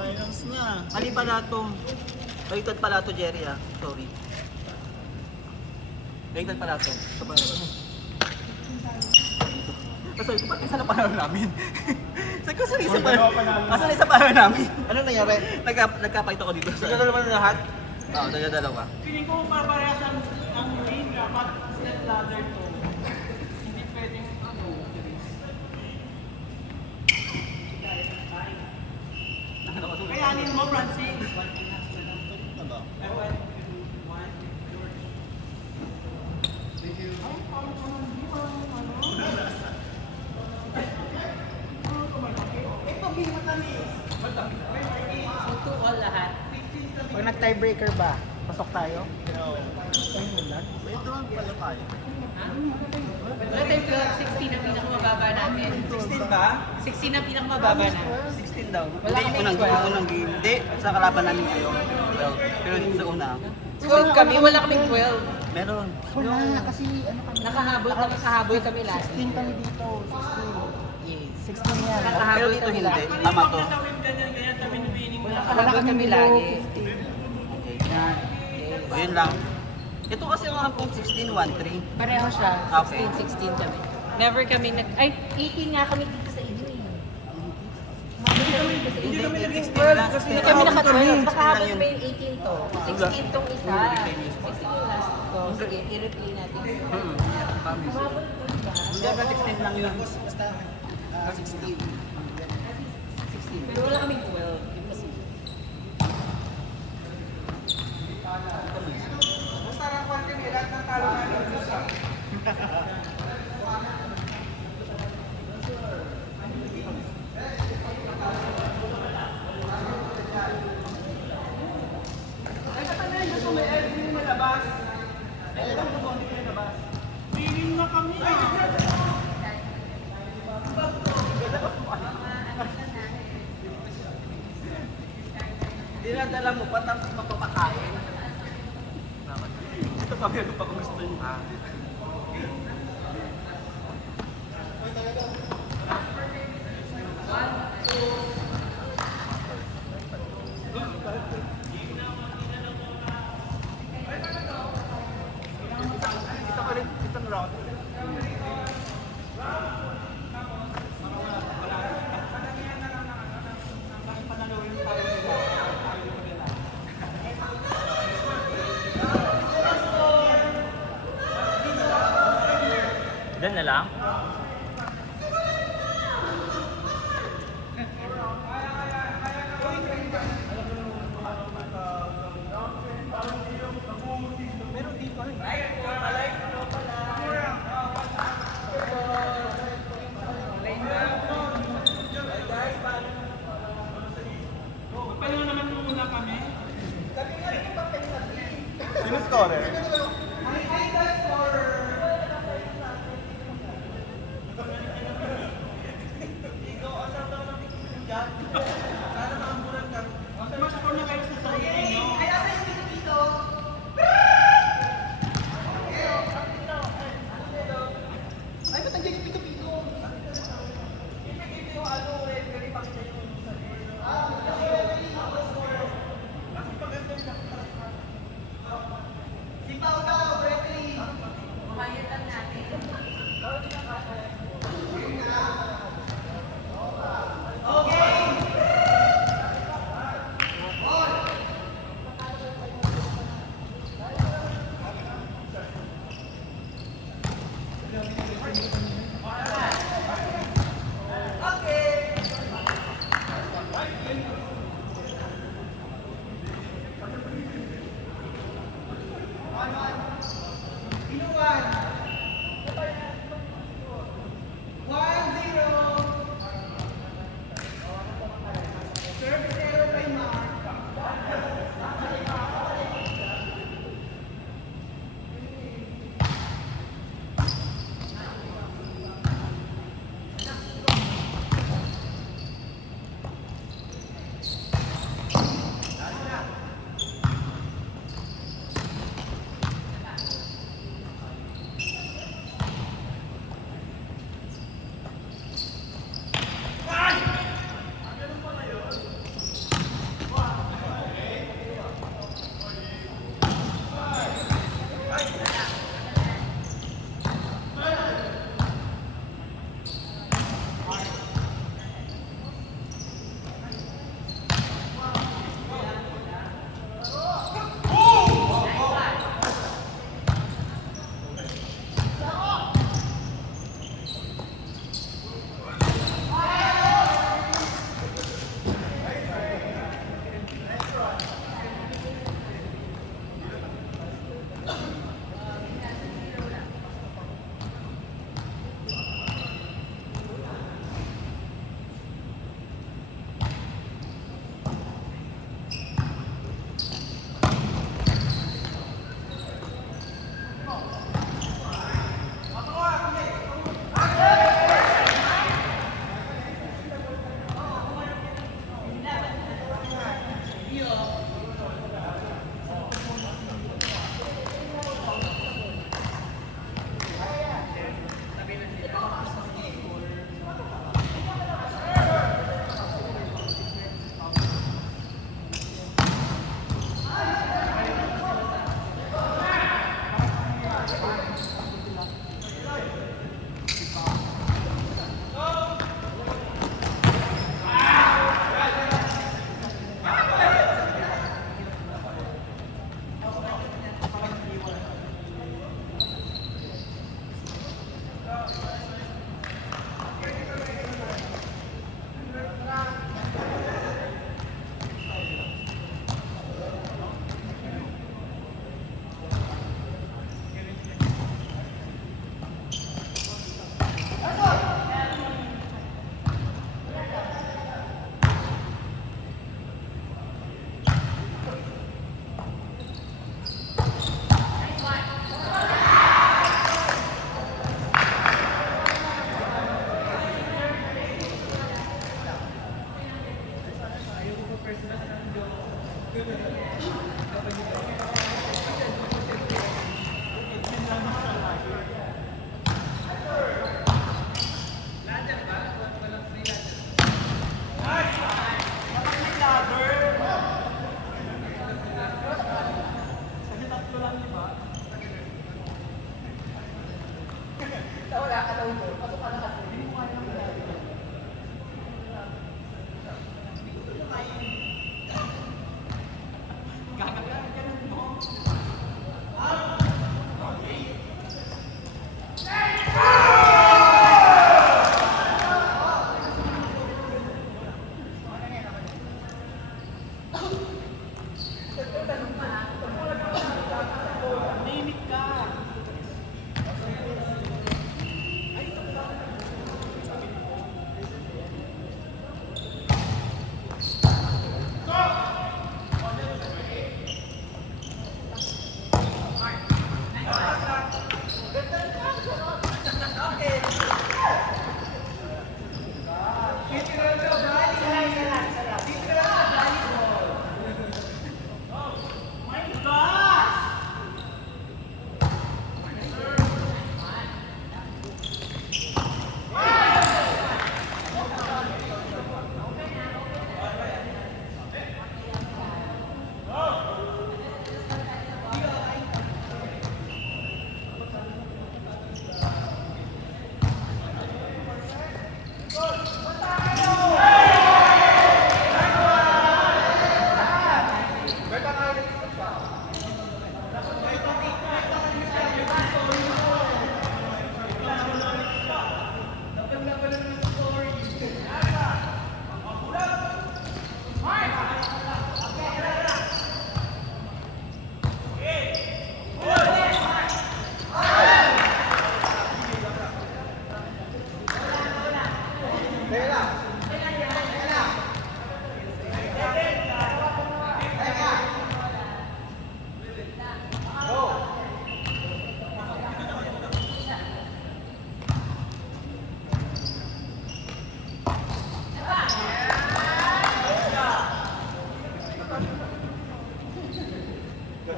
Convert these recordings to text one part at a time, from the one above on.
Finals na. Mali pala to. Baliktad pala to, Jerry ah. Sorry. Baliktad pala to. Ito pala to. Sorry, ba't isa na panalo namin? Sabi ko, saan isa panalo? Asan isa panalo namin? Ano nangyari? Nagkapait ako dito. Siguro naman na lahat? Oo, dalawa. Feeling ko parehas ang main dapat step ladder to. Hindi pwedeng ano. Kayanin mo, Francis. So to all lahat. Pag nag-tiebreaker ba, pasok tayo? Ito lang pala tayo. Wala tayong 16 ang pinakamababa namin. 16 ba? 16 ang pinakamababa namin. 16 daw. Wala Hindi, kaming unang 12. unang game. Hindi, sa kalaban namin kayo. 12. Pero sa una, 12 kami, wala kaming 12. meron. Wala, kasi ano kami. Nakahabol kami last. 16 kami dito. Yes. 16 yan. Pero Nakahabol dito kami hindi. lagi. Tama to. Nakahabol kami lagi. Okay. Yan. O, yun lang. Ito kasi ang mga pong 16, 1-3. Pareho siya. Okay. 16 kami. Never kami ay 18 nga kami dito sa inyo eh. Hindi kami naging 12 kasi Hindi kami naka-12. Lang Nakahabol yun. pa yung 18 to. 16 tong isa. 16 yung last to. Sige, i-replay natin. Humabol po ba? Hindi, hanggang 16 lang yun. Basta 16. 16. Pero wala kaming 12. Feeling na kami ah. Dinadala mo pa tapos mapapakain. Ito pa meron pa kung gusto niyo. Isa pa rin, isang round. Diyan na lang? Paano naman muna kami? Sino scorer? Mas ako na kayo sa sarili nyo. Si Gabi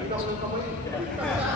ka ulit ako eh.